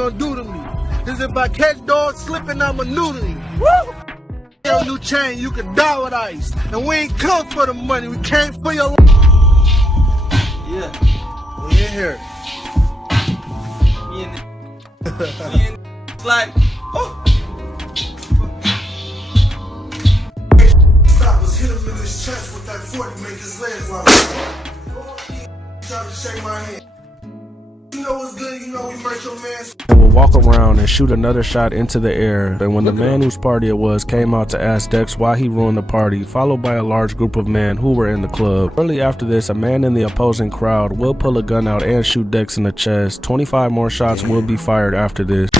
gonna do to me. Cause if I catch dogs slipping, I'ma noodle you. Woo! Your new chain, you can die with ice. And we ain't come for the money, we came for your life. Yeah, we in here. We in like, oh. Stop us, hit him in his chest with that 40, make his legs rock. Try to shake my hand. You know what's good, you know we hurt your man. And will walk around and shoot another shot into the air. And when the man whose party it was came out to ask Dex why he ruined the party, followed by a large group of men who were in the club. Shortly after this, a man in the opposing crowd will pull a gun out and shoot Dex in the chest. 25 more shots will be fired after this.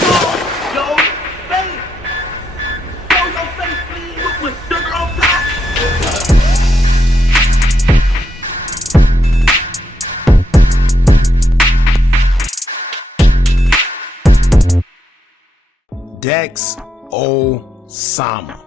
Dex Osama.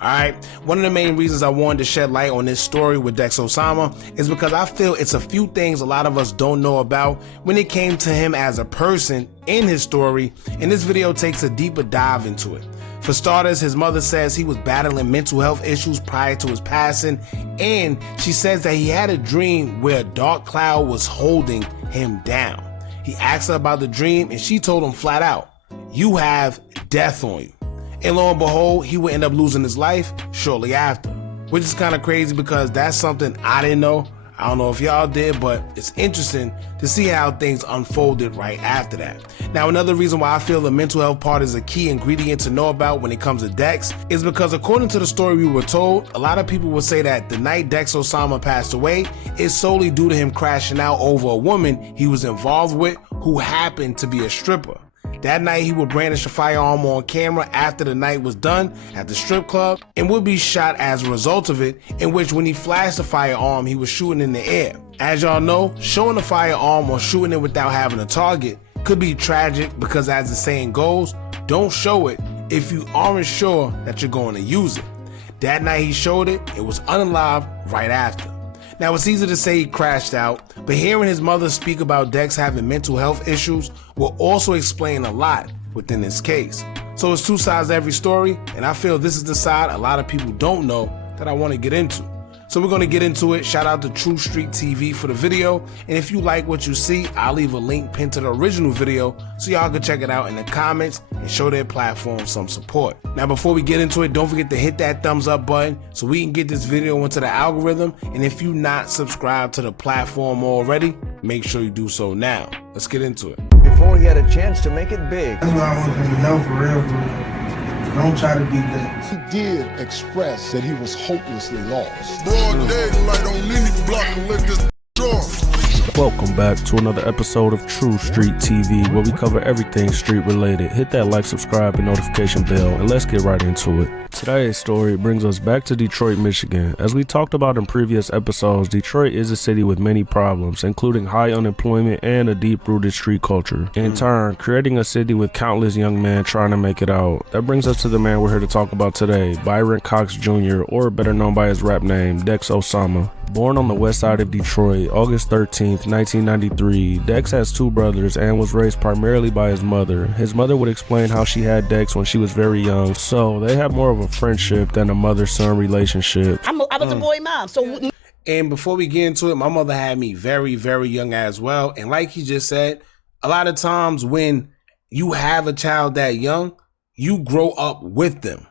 Alright, one of the main reasons I wanted to shed light on this story with Dex Osama is because I feel it's a few things a lot of us don't know about when it came to him as a person in his story, and this video takes a deeper dive into it. For starters, his mother says he was battling mental health issues prior to his passing, and she says that he had a dream where a dark cloud was holding him down. He asked her about the dream, and she told him flat out, "You have death on you." And lo and behold, he would end up losing his life shortly after, which is kind of crazy because that's something I didn't know. I don't know if y'all did, but it's interesting to see how things unfolded right after that. Now, another reason why I feel the mental health part is a key ingredient to know about when it comes to Dex is because according to the story we were told, a lot of people would say that the night Dex Osama passed away is solely due to him crashing out over a woman he was involved with who happened to be a stripper. That night he would brandish a firearm on camera after the night was done at the strip club and would be shot as a result of it, in which when he flashed the firearm he was shooting in the air. As y'all know, showing a firearm or shooting it without having a target could be tragic because, as the saying goes, don't show it if you aren't sure that you're going to use it. That night he showed it, it was unalived right after. Now, it's easy to say he crashed out, but hearing his mother speak about Dex having mental health issues will also explain a lot within this case. So it's two sides to every story, and I feel this is the side a lot of people don't know that I want to get into. So we're going to get into it. Shout out to Sh0t TV for the video, and if you like what you see, I'll leave a link pinned to the original video so y'all can check it out in the comments and show their platform some support. Now, before we get into it, don't forget to hit that thumbs up button so we can get this video into the algorithm, and if you're not subscribed to the platform already, make sure you do so now. Let's get into it. Before he had a chance to make it big. That's what I want them to know, for real. Don't try to be Dex. He did express that he was hopelessly lost. Broad daylight on any block and let this off. Welcome back to another episode of Sh0t TV, where we cover everything street related. Hit that like, subscribe, and notification bell, and let's get right into it. Today's story brings us back to Detroit, Michigan. As we talked about in previous episodes, Detroit is a city with many problems, including high unemployment and a deep-rooted street culture. In turn, creating a city with countless young men trying to make it out. That brings us to the man we're here to talk about today, Byron Cox Jr., or better known by his rap name, Dex Osama. Born on the west side of Detroit, August 13th, 1993, Dex has two brothers and was raised primarily by his mother. His mother would explain how she had Dex when she was very young, so they had more of a friendship than a mother-son relationship. I was a boy mom, so... And before we get into it, my mother had me very, very young as well. And like he just said, a lot of times when you have a child that young, you grow up with them,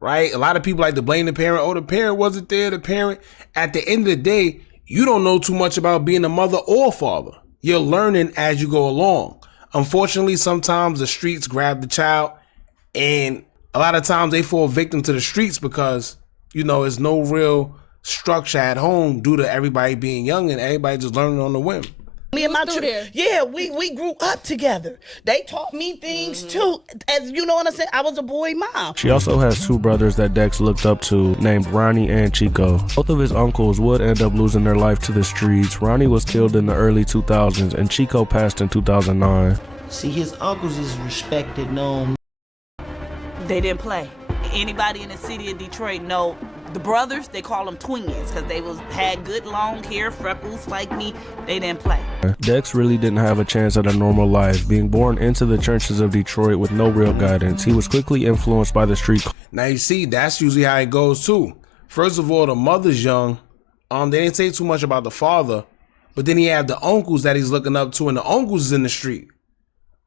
right? A lot of people like to blame the parent. Oh, the parent wasn't there, the parent. At the end of the day, you don't know too much about being a mother or father. You're learning as you go along. Unfortunately, sometimes the streets grab the child, and a lot of times they fall victim to the streets because, you know, there's no real structure at home due to everybody being young and everybody just learning on the whim. Me and my children, yeah, we grew up together. They taught me things too. As you know what I'm saying, I was a boy mom. She also has two brothers that Dex looked up to, named Ronnie and Chico. Both of his uncles would end up losing their life to the streets. Ronnie was killed in the early 2000s and Chico passed in 2009. See, his uncles is respected, known. They didn't play. Anybody in the city of Detroit know the brothers, they call them twins because they had good long hair, freckles like me. They didn't play. Dex really didn't have a chance at a normal life. Being born into the trenches of Detroit with no real guidance, he was quickly influenced by the street. Now you see, that's usually how it goes too. First of all, the mother's young. They didn't say too much about the father, but then he had the uncles that he's looking up to, and the uncles is in the street,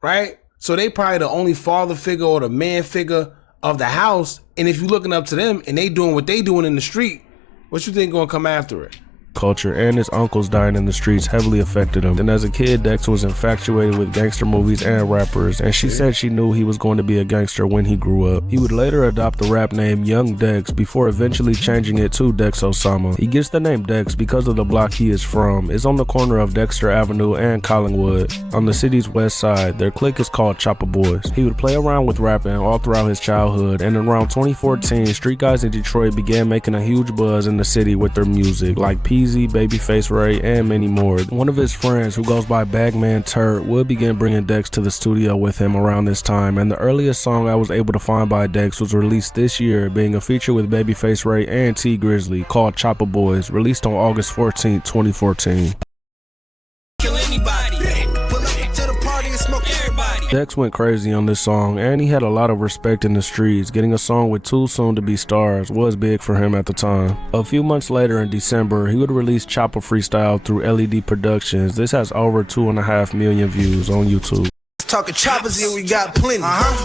right? So they probably the only father figure or the man figure of the house. And if you're looking up to them and they doing what they doing in the street, what you think gonna come after it? Culture and his uncles dying in the streets heavily affected him. And as a kid, Dex was infatuated with gangster movies and rappers, and she said she knew he was going to be a gangster when he grew up. He would later adopt the rap name Young Dex before eventually changing it to Dex Osama. He gets the name Dex because of the block he is from. It's on the corner of Dexter Avenue and Collingwood on the city's west side. Their clique is called Chopper Boys. He would play around with rapping all throughout his childhood, and around 2014, street guys in Detroit began making a huge buzz in the city with their music, like Peasy, Babyface Ray, and many more. One of his friends, who goes by Bagman Turd, would begin bringing Dex to the studio with him around this time, and the earliest song I was able to find by Dex was released this year, being a feature with Babyface Ray and T Grizzly, called Chopper Boys, released on August 14, 2014. Kill anybody. Pull up to the party and smoke everybody. Dex went crazy on this song, and he had a lot of respect in the streets. Getting a song with two soon-to-be stars was big for him at the time. A few months later in December, he would release Chopper Freestyle through LED Productions. This has over 2.5 million views on YouTube. Talking choppers here, we got plenty.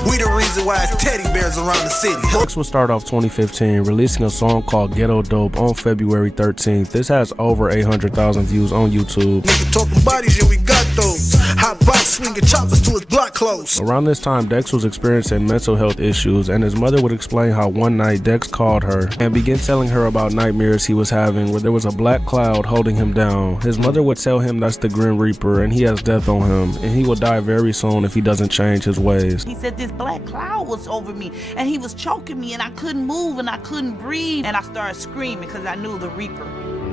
We the reason why it's teddy bears around the city. Dex would start off 2015 releasing a song called Ghetto Dope on February 13th. This has over 800,000 views on YouTube. Nigga talking bodies, yeah, we got those. Hot bike swinging choppers to his block clothes. Around this time, Dex was experiencing mental health issues, and his mother would explain how one night Dex called her and began telling her about nightmares he was having where there was a black cloud holding him down. His mother would tell him that's the Grim Reaper and he has death on him, and he will die very soon if he doesn't change his ways. He said this black cloud was over me and he was choking me and I couldn't move and I couldn't breathe. And I started screaming because I knew the Reaper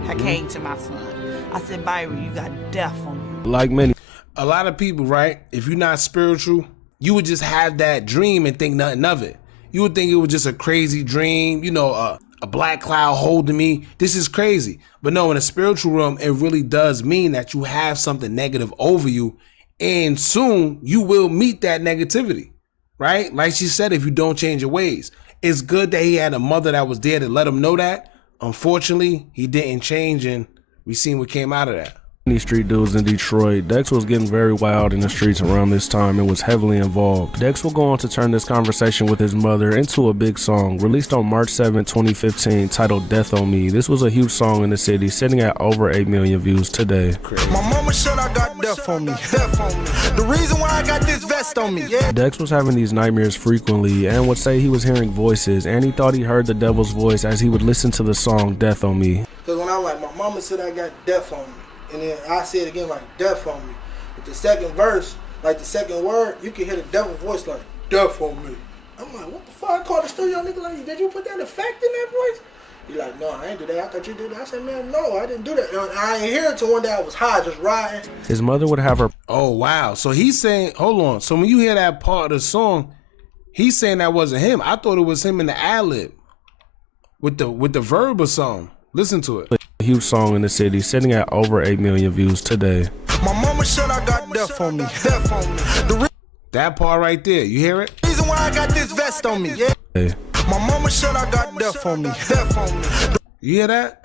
had came to my son. I said, Byron, you got death on you. Like many, A lot of people, right? If you're not spiritual, you would just have that dream and think nothing of it. You would think it was just a crazy dream, you know, a black cloud holding me. This is crazy. But no, in a spiritual realm, it really does mean that you have something negative over you. And soon you will meet that negativity, right? Like she said, if you don't change your ways. It's good that he had a mother that was there to let him know that. Unfortunately, he didn't change, and we seen what came out of that. These street dudes in Detroit, Dex was getting very wild in the streets around this time and was heavily involved. Dex will go on to turn this conversation with his mother into a big song, released on March 7, 2015, titled Death on Me. This was a huge song in the city, sitting at over 8 million views today. My mama said I got death on me. Death on me. The reason why I got this vest on me. Yeah. Dex was having these nightmares frequently and would say he was hearing voices, and he thought he heard the devil's voice as he would listen to the song Death on Me. Because when I like, my mama said I got death on me. And then I say it again like death on me. With the second verse, like the second word, you can hear the devil's voice like death on me. I'm like, what the fuck? I called the studio nigga like, did you put that effect in that voice? He like, no, I ain't do that. I thought you did that. I said, man, no, I didn't do that. And I ain't hear it till one day I was high, just riding. His mother would have her. Oh, wow. So he's saying, hold on. So when you hear that part of the song, he's saying that wasn't him. I thought it was him in the ad-lib with the verb or something. Listen to it. A huge song in the city, sitting at over 8 million views today. My mama said I got death on me. Death on me. That part right there, you hear it? The reason why I got this vest on me. Yeah. My mama said I got death on me. Death on me. You hear that?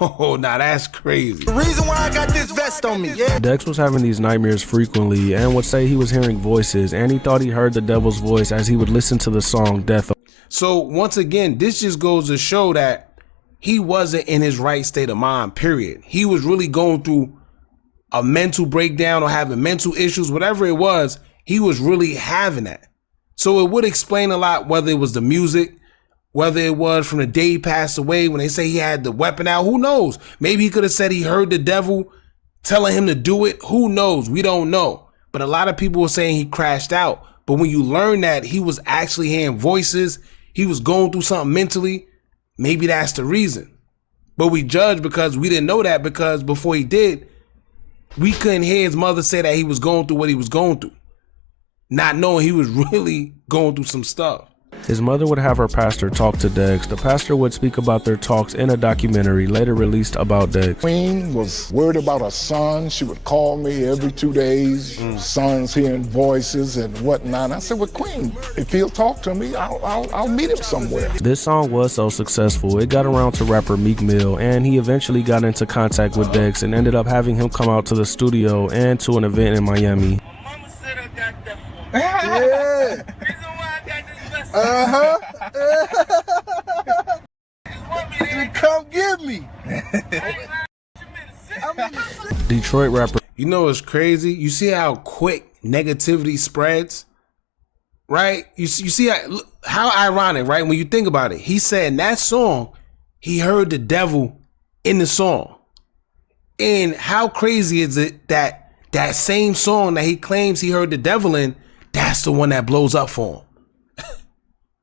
Oh, now that's crazy. The reason why I got this vest on me. Yeah. Dex was having these nightmares frequently and would say he was hearing voices, and he thought he heard the devil's voice as he would listen to the song Death. So once again, this just goes to show that he wasn't in his right state of mind, period. He was really going through a mental breakdown or having mental issues, whatever it was, he was really having that. So it would explain a lot, whether it was the music, whether it was from the day he passed away, when they say he had the weapon out, who knows? Maybe he could have said he heard the devil telling him to do it. Who knows? We don't know. But a lot of people were saying he crashed out. But when you learn that he was actually hearing voices, he was going through something mentally, maybe that's the reason. But we judge because we didn't know that, because before he did, we couldn't hear his mother say that he was going through what he was going through, not knowing he was really going through some stuff. His mother would have her pastor talk to Dex. The pastor would speak about their talks in a documentary later released about Dex. Queen was worried about her son. She would call me every 2 days. Son's hearing voices and whatnot. I said, well, Queen, if he'll talk to me, I'll meet him somewhere. This song was so successful, it got around to rapper Meek Mill, and he eventually got into contact with Dex and ended up having him come out to the studio and to an event in Miami. Yeah. Come get me. Detroit rapper. You know what's crazy? You see how quick negativity spreads, right? You see how ironic, right? When you think about it, he said in that song, he heard the devil in the song. And how crazy is it that that same song that he claims he heard the devil in, that's the one that blows up for him.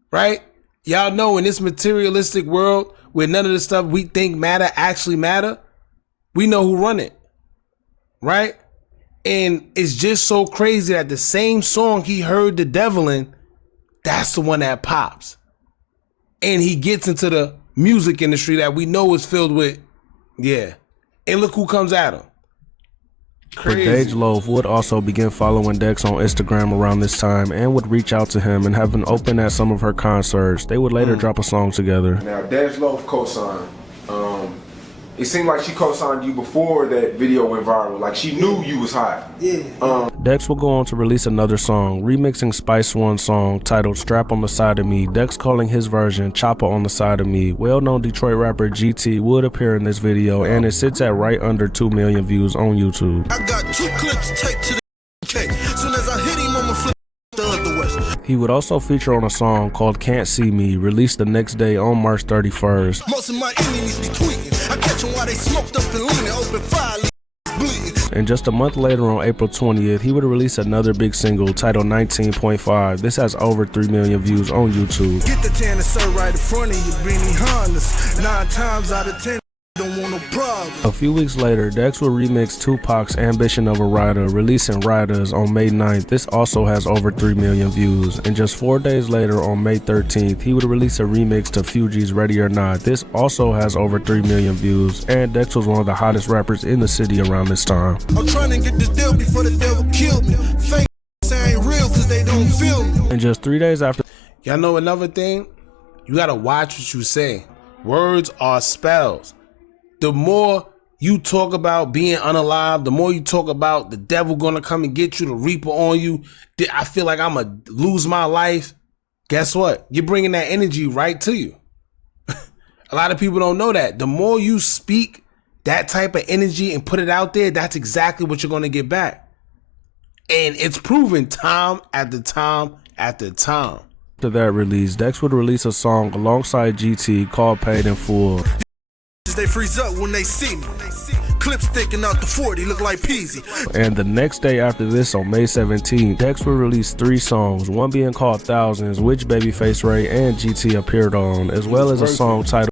Right? Y'all know in this materialistic world where none of the stuff we think matter actually matter, we know who run it. Right? And it's just so crazy that the same song he heard the devil in, that's the one that pops. And he gets into the music industry that we know is filled with, yeah. And look who comes at him. Dej Loaf would also begin following Dex on Instagram around this time and would reach out to him and have an open at some of her concerts. They would later drop a song together. Now, Dej Loaf co-signed. It seemed like she co-signed you before that video went viral. Like she knew you was hot. Yeah. Dex will go on to release another song, remixing Spice One's song titled Strap on the Side of Me, Dex calling his version Chopper on the Side of Me. Well-known Detroit rapper GT would appear in this video, and it sits at right under 2 million views on YouTube. I got 2 clips taped to the cake. Soon as I hit him, I'ma flip the other way. He would also feature on a song called Can't See Me, released the next day on March 31st. Most of my enemies be tweeting. I catch them while they smoked up and leaning, open fire, bleeding. And just a month later on April 20th, he would release another big single titled 19.5. This has over 3 million views on YouTube. Get the tan and sir right in front of you, Beanie Hondas. 9 times out of 10. Don't want no problem. A few weeks later, Dex will remix Tupac's Ambition of a Rider, releasing Riders on May 9th. This also has over 3 million views. And just 4 days later, on May 13th, he would release a remix to Fugees' Ready or Not. This also has over 3 million views. And Dex was one of the hottest rappers in the city around this time. I'm trying to get this deal before the devil killed me. Fake ain't real cause they don't feel me. And just 3 days after. Y'all know another thing? You gotta watch what you say. Words are spells. The more you talk about being unalive, the more you talk about the devil gonna come and get you, the reaper on you, I feel like I'm gonna lose my life. Guess what? You're bringing that energy right to you. A lot of people don't know that. The more you speak that type of energy and put it out there, that's exactly what you're gonna get back. And it's proven time after time after time. After that release, Dex would release a song alongside GT called Paid in Full. They freeze up when they see me. Clip sticking out the 40 look like Peasy. And the next day after this, on May 17th, Dex will release 3 songs, one being called Thousands, which Babyface Ray and GT appeared on, as well as a song titled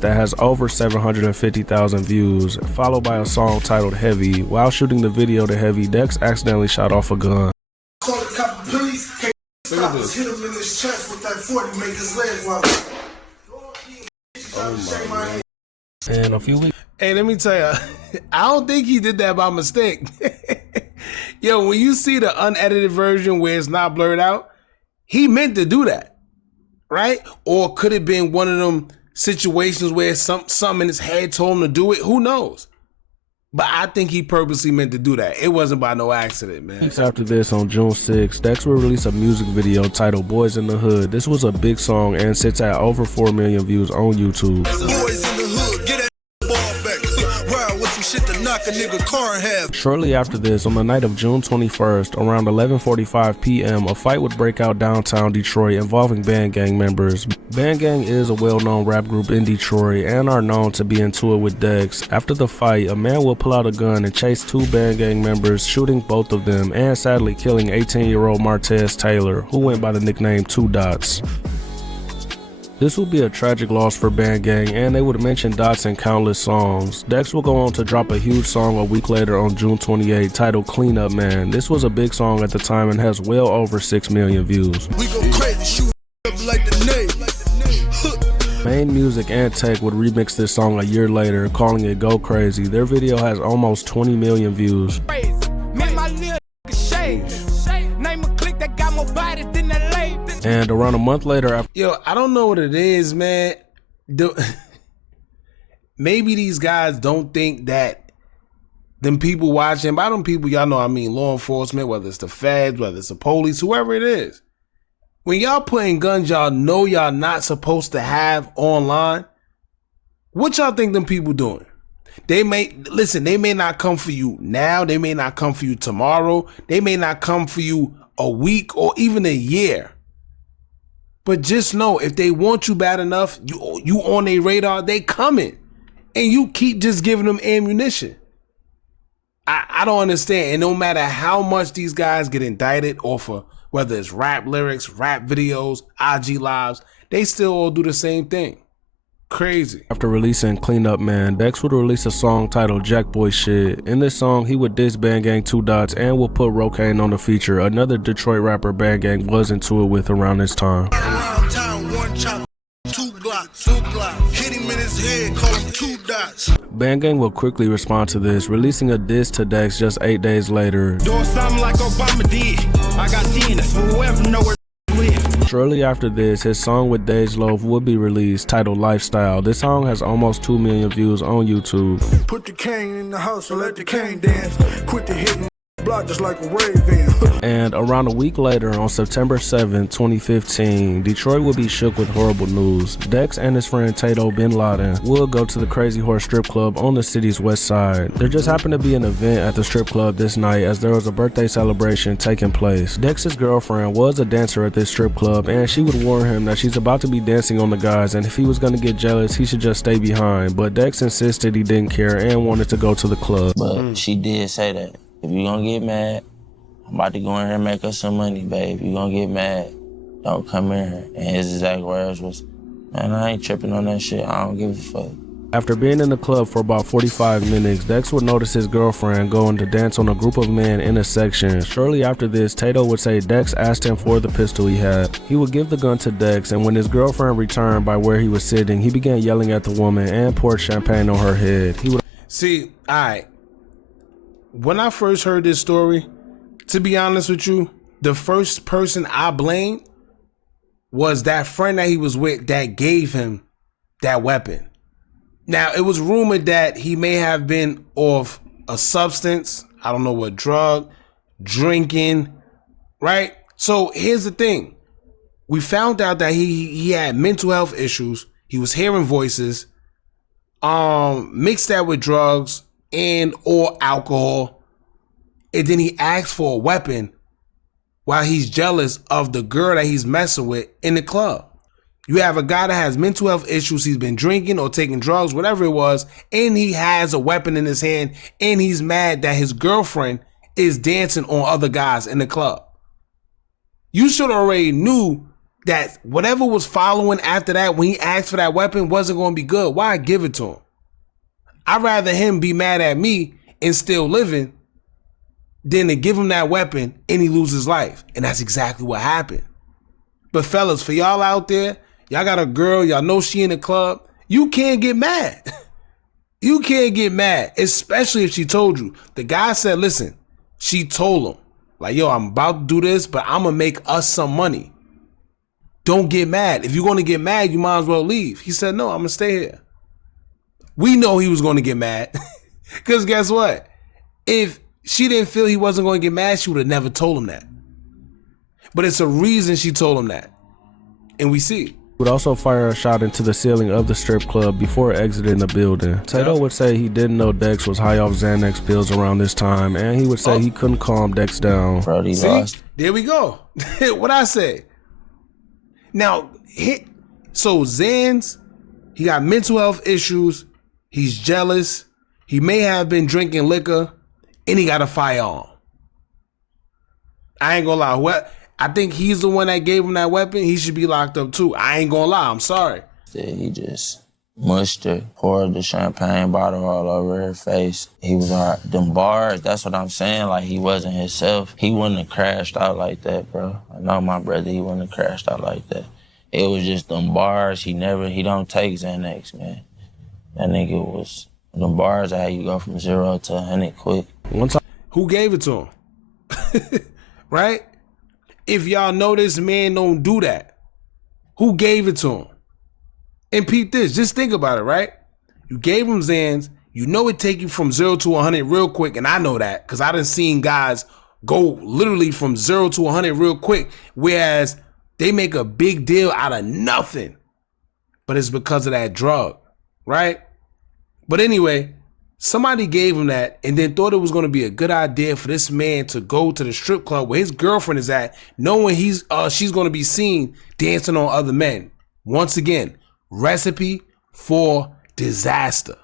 that has over 750,000 views, followed by a song titled Heavy. While shooting the video to Heavy, Dex accidentally shot off a gun. Call the cop, please. Look at this. Hit him in his chest with that 40, make his legs wobble. Oh my God. And a few weeks. Hey, let me tell you, I don't think he did that by mistake. Yo, when you see the unedited version where it's not blurred out, he meant to do that, right? Or could it have been one of them situations where something in his head told him to do it? Who knows? But I think he purposely meant to do that. It wasn't by no accident, man. After this, on June 6th, Dex will release a music video titled Boys in the Hood. This was a big song and sits at over 4 million views on YouTube. Boys in the hood, get that ball back. Ride with some shit to knock a nigga car in half. Shortly after this, on the night of June 21st, around 11:45 p.m., a fight would break out downtown Detroit involving Band Gang members. Band Gang is a well-known rap group in Detroit and are known to be into it with Dex. After the fight, a man will pull out a gun and chase 2 Band Gang members, shooting both of them and sadly killing 18-year-old Martez Taylor, who went by the nickname 2 Dots. This would be a tragic loss for Band Gang, and they would mention Dots in countless songs. Dex will go on to drop a huge song a week later on June 28 titled Clean Up Man. This was a big song at the time and has well over 6 million views. We go crazy, shoot up like like the name. Main Music and Tech would remix this song a year later, calling it Go Crazy. Their video has almost 20 million views. And around a month later, yo, I don't know what it is, man. Maybe these guys don't think that them people watching, by them people, y'all know I mean law enforcement, whether it's the feds, whether it's the police, whoever it is. When y'all putting guns y'all know y'all not supposed to have online, what y'all think them people doing? They may not come for you now. They may not come for you tomorrow. They may not come for you a week or even a year. But just know, if they want you bad enough, you on their radar, they coming. And you keep just giving them ammunition. I don't understand. And no matter how much these guys get indicted off of whether it's rap lyrics, rap videos, IG lives, they still all do the same thing. Crazy. After releasing Clean Up Man, Dex would release a song titled Jack Boy Shit. In this song, he would diss Bang Gang 2 Dots and will put Rocaine on the feature. Another Detroit rapper Bang Gang was into it with around this time. Around town, one chop, two blocks. Hit him in his head, call him 2 Dots. Bang Gang will quickly respond to this, releasing a diss to Dex just 8 days later. Doing something like Obama did. I got 10, that's for whoever know where live. Shortly after this, his song with Dej Loaf would be released, titled Lifestyle. This song has almost 2 million views on YouTube. Put the cane in the house and let the cane dance. Quit the hitting block just like a raven. And around a week later, on September 7, 2015, Detroit would be shook with horrible news. Dex and his friend Tato Bin Laden would go to the Crazy Horse strip club on the city's west side. There just happened to be an event at the strip club this night as there was a birthday celebration taking place. Dex's girlfriend was a dancer at this strip club, and she would warn him that she's about to be dancing on the guys, and if he was going to get jealous, he should just stay behind. But Dex insisted he didn't care and wanted to go to the club. But she did say that, if you gonna get mad, I'm about to go in here and make us some money, babe. If you gonna get mad, don't come in here. And his exact words was, man, I ain't tripping on that shit. I don't give a fuck. After being in the club for about 45 minutes, Dex would notice his girlfriend going to dance on a group of men in a section. Shortly after this, Tato would say Dex asked him for the pistol he had. He would give the gun to Dex, and when his girlfriend returned by where he was sitting, he began yelling at the woman and poured champagne on her head. He would See, alright. When I first heard this story, to be honest with you, the first person I blamed was that friend that he was with that gave him that weapon. Now, it was rumored that he may have been off a substance, I don't know what drug, drinking, right? So here's the thing. We found out that he had mental health issues. He was hearing voices, mixed that with drugs and or alcohol. And then he asked for a weapon while he's jealous of the girl that he's messing with in the club. You have a guy that has mental health issues, he's been drinking or taking drugs, whatever it was, and he has a weapon in his hand, and he's mad that his girlfriend is dancing on other guys in the club. You should already knew that whatever was following after that, when he asked for that weapon, wasn't going to be good. Why give it to him? I'd rather him be mad at me and still living than to give him that weapon and he lose his life. And that's exactly what happened. But fellas, for y'all out there, y'all got a girl, y'all know she in the club, you can't get mad. You can't get mad, especially if she told you. The guy said, listen, she told him, like, yo, I'm about to do this, but I'm going to make us some money. Don't get mad. If you're going to get mad, you might as well leave. He said, no, I'm going to stay here. We know he was going to get mad. Because guess what? If she didn't feel he wasn't going to get mad, she would have never told him that. But it's a reason she told him that. And we see. Would also fire a shot into the ceiling of the strip club before exiting the building. Tato would say he didn't know Dex was high off Xanax pills around this time, and he would say he couldn't calm Dex down. Brody See? lost. There we go. What I say. Now, so Xans, he got mental health issues. He's jealous. He may have been drinking liquor, and he got a firearm. I ain't gonna lie. I think he's the one that gave him that weapon. He should be locked up too. I ain't gonna lie. I'm sorry. He just mushed her, poured the champagne bottle all over her face. He was hard. Them bars, that's what I'm saying. Like, he wasn't himself. He wouldn't have crashed out like that, bro. I know my brother, he wouldn't have crashed out like that. it was just them bars. He don't take Xanax, man. That nigga was, them bars are how you go from 0 to 100 quick. Who gave it to him? Right? If y'all know this man don't do that, who gave it to him? And peep this, just think about it, right? You gave him Xans, you know it take you from 0 to 100 real quick, and I know that because I done seen guys go literally from 0 to 100 real quick, whereas they make a big deal out of nothing, but it's because of that drug, right? But anyway, somebody gave him that and then thought it was going to be a good idea for this man to go to the strip club where his girlfriend is at, knowing she's going to be seen dancing on other men. Once again, recipe for disaster.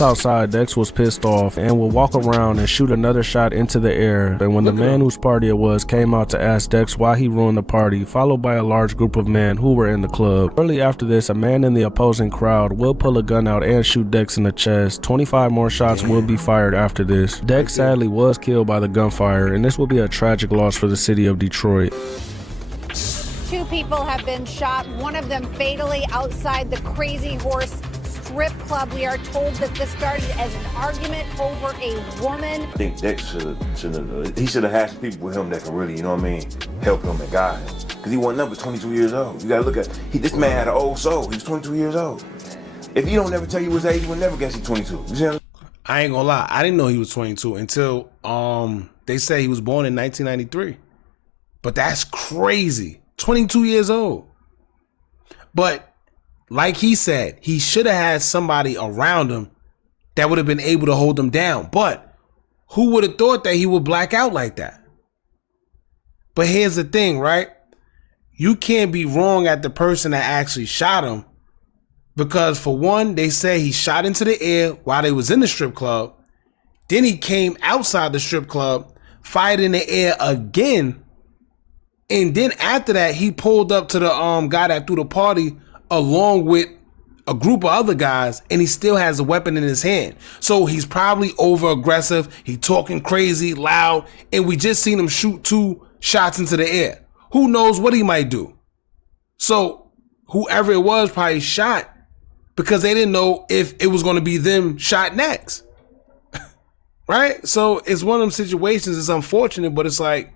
Outside, Dex was pissed off and would walk around and shoot another shot into the air. And when the man whose party it was came out to ask Dex why he ruined the party, followed by a large group of men who were in the club. Shortly after this, a man in the opposing crowd will pull a gun out and shoot Dex in the chest. 25 more shots will be fired after this. Dex sadly was killed by the gunfire, and this will be a tragic loss for the city of Detroit. 2 people have been shot, one of them fatally outside the Crazy Horse strip club. We are told that this started as an argument over a woman. I think Dex should have had some people with him that can really, you know what I mean, help him and guide him. Because he wasn't number 22 years old. You gotta look at, this man had an old soul. He was 22 years old. If he don't never tell you his age, you would never guess he's 22. You see what I'm saying? I ain't gonna lie, I didn't know he was 22 until they say he was born in 1993. But that's crazy. 22 years old. But like he said, he should have had somebody around him that would have been able to hold him down. But who would have thought that he would black out like that? But here's the thing, right? You can't be wrong at the person that actually shot him, because for one, they say he shot into the air while they was in the strip club. Then he came outside the strip club, fired in the air again. And then after that, he pulled up to the guy that threw the party along with a group of other guys, and he still has a weapon in his hand. So he's probably over aggressive. He talking crazy, loud, and we just seen him shoot 2 shots into the air. Who knows what he might do? So whoever it was probably shot because they didn't know if it was going to be them shot next. Right? So it's one of them situations. It's unfortunate, but it's like,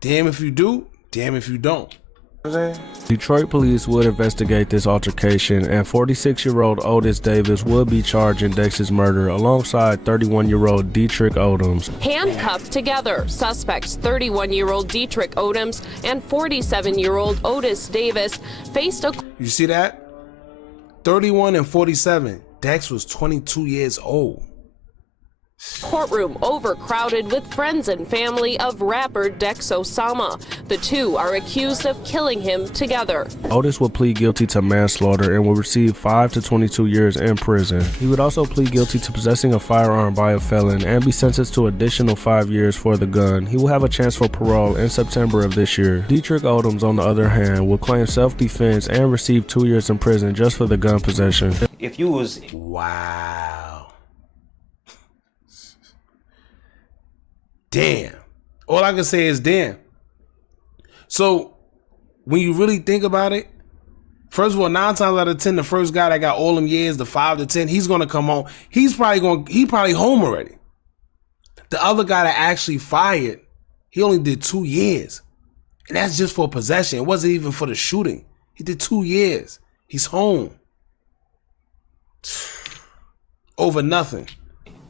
damn if you do, damn if you don't. Detroit police would investigate this altercation, and 46-year-old Otis Davis would be charged in Dex's murder alongside 31-year-old Dietrich Odoms. Handcuffed together, suspects 31-year-old Dietrich Odoms and 47-year-old Otis Davis faced a... You see that? 31 and 47. Dex was 22 years old. Courtroom overcrowded with friends and family of rapper Dex Osama. The 2 are accused of killing him together. Otis would plead guilty to manslaughter and will receive 5 to 22 years in prison. He would also plead guilty to possessing a firearm by a felon and be sentenced to additional 5 years for the gun. He will have a chance for parole in September of this year. Dietrich Odoms, on the other hand, will claim self-defense and receive 2 years in prison just for the gun possession. If you was... Wow. Damn. All I can say is damn. So when you really think about it, first of all, 9 times out of 10, the first guy that got all them years, the 5 to 10, he's gonna come home. He probably home already. The other guy that actually fired, he only did 2 years. And that's just for possession. It wasn't even for the shooting. He did 2 years. He's home. Over nothing.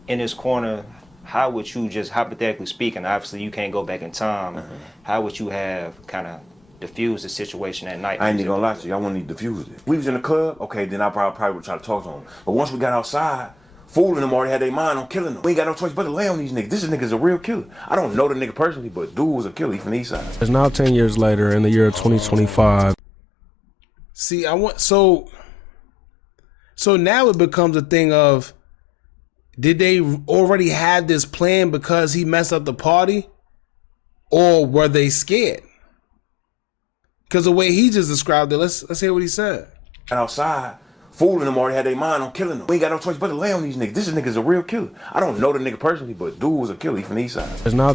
In his corner, how would you, just hypothetically speaking, obviously you can't go back in time, how would you have kind of diffused the situation that night? I ain't even gonna lie to you, I wouldn't need to diffuse it. We was in the club, okay, then I probably would try to talk to him. But once we got outside, fooling them already had their mind on killing them. We ain't got no choice but to lay on these niggas. This nigga's a real killer. I don't know the nigga personally, but dude was a killer. He from the east side. It's now 10 years later in the year of 2025. See, so now it becomes a thing of, did they already have this plan because he messed up the party? Or were they scared? Because the way he just described it, let's hear what he said. Outside, fooling them already had their mind on killing them. We ain't got no choice but to lay on these niggas. This nigga's a real killer. I don't know the nigga personally, but dude was a killer. He from the east side. It's now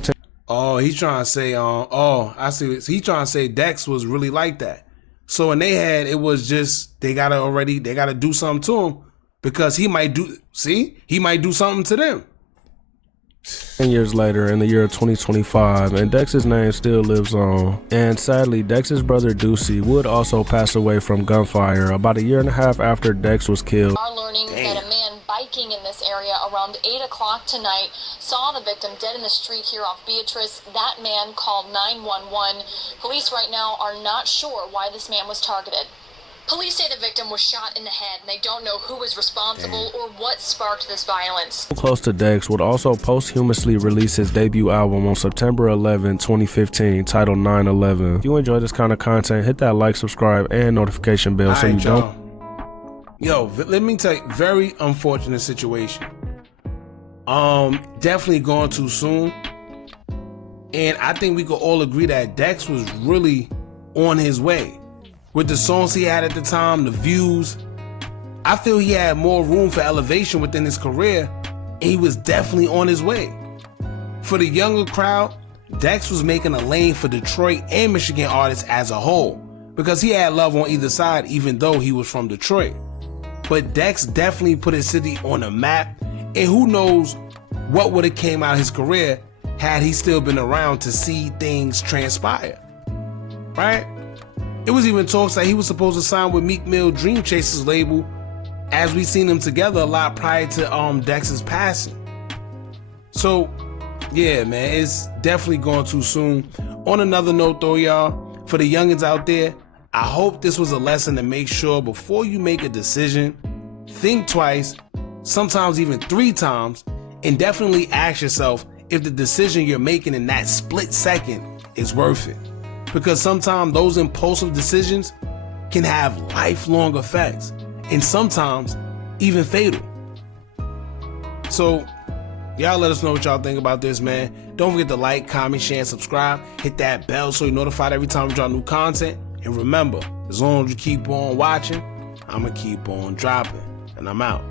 Oh, he's trying to say, I see. He's trying to say Dex was really like that. So in their head, it was just they gotta do something to him because he might do something to them. 10 years later, in the year of 2025, and Dex's name still lives on. And sadly, Dex's brother Ducey would also pass away from gunfire about a year and a half after Dex was killed. Are learning that a man biking in this area around 8 o'clock tonight saw the victim dead in the street here off Beatrice. That man called 911. Police right now are not sure why this man was targeted. Police say the victim was shot in the head, and they don't know who was responsible or what sparked this violence. Close to Dex would also posthumously release his debut album on September 11, 2015, titled 9/11. If you enjoy this kind of content, hit that like, subscribe, and notification bell so you don't. Yo, let me tell you, very unfortunate situation. Definitely gone too soon. And I think we could all agree that Dex was really on his way. With the songs he had at the time, the views, I feel he had more room for elevation within his career, and he was definitely on his way. For the younger crowd, Dex was making a lane for Detroit and Michigan artists as a whole, because he had love on either side, even though he was from Detroit. But Dex definitely put his city on the map, and who knows what would have came out of his career had he still been around to see things transpire, right? It was even talks that he was supposed to sign with Meek Mill Dream Chasers label, as we seen them together a lot prior to Dex's passing. So yeah, man, it's definitely gone too soon. On another note though, y'all, for the youngins out there, I hope this was a lesson to make sure before you make a decision, think twice, sometimes even 3 times, and definitely ask yourself if the decision you're making in that split second is worth it. Because sometimes those impulsive decisions can have lifelong effects, and sometimes even fatal. So y'all let us know what y'all think about this, man. Don't forget to like, comment, share, and subscribe. Hit that bell so you're notified every time we drop new content. And remember, as long as you keep on watching, I'ma keep on dropping. And I'm out.